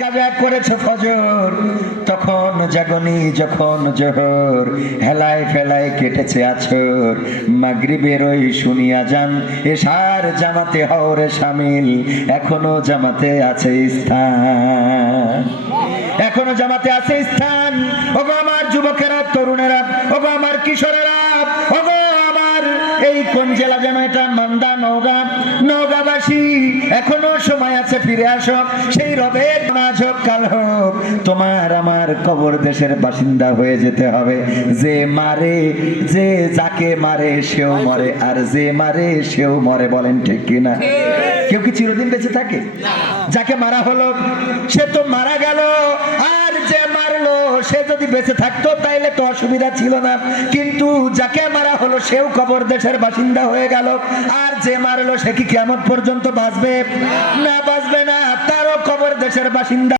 কাজা করেছো ফজর, তখন জাগনি যখন জোহর, হেলায় ফেলায় কেটেছে আছর, মাগরিবের ওই শুনিয়া যান, এশার জামাতে হওরে শামিল, এখনো জামাতে আছে স্থান, এখনো জামাতে আছে স্থান। ওগো আমার যুবকেরা, তরুণেরা, ওগো আমার কিশোরেরা, ওগো আমার এই কোন জেলা যেন এটা, মান্দা, নওগাঁ, নওগাঁবাসী, এখনো সময় আছে, ফিরে আসো। সেই রবের নামাজ হোক কাল হোক, তোমার আমার কবর দেশের বাসিন্দা হয়ে যেতে হবে। যে মারে, যে যাকে মারে সেও মরে, আর যে মারে সেও মরে। বলেন ঠিক কিনা? কেউ কি চিরদিন বেঁচে থাকে? যাকে মারা হলো সে তো মারা গেল, আর যে মারলো সে যদি বেঁচে থাকতো তাইলে তো অসুবিধা ছিল না। কিন্তু যাকে মারা হলো সেও কবর দেশের বাসিন্দা হয়ে গেল, আর যে মারলো সে কি কিয়ামত পর্যন্ত বাঁচবে? না, বাঁচবে না, তারও কবর দেশের বাসিন্দা।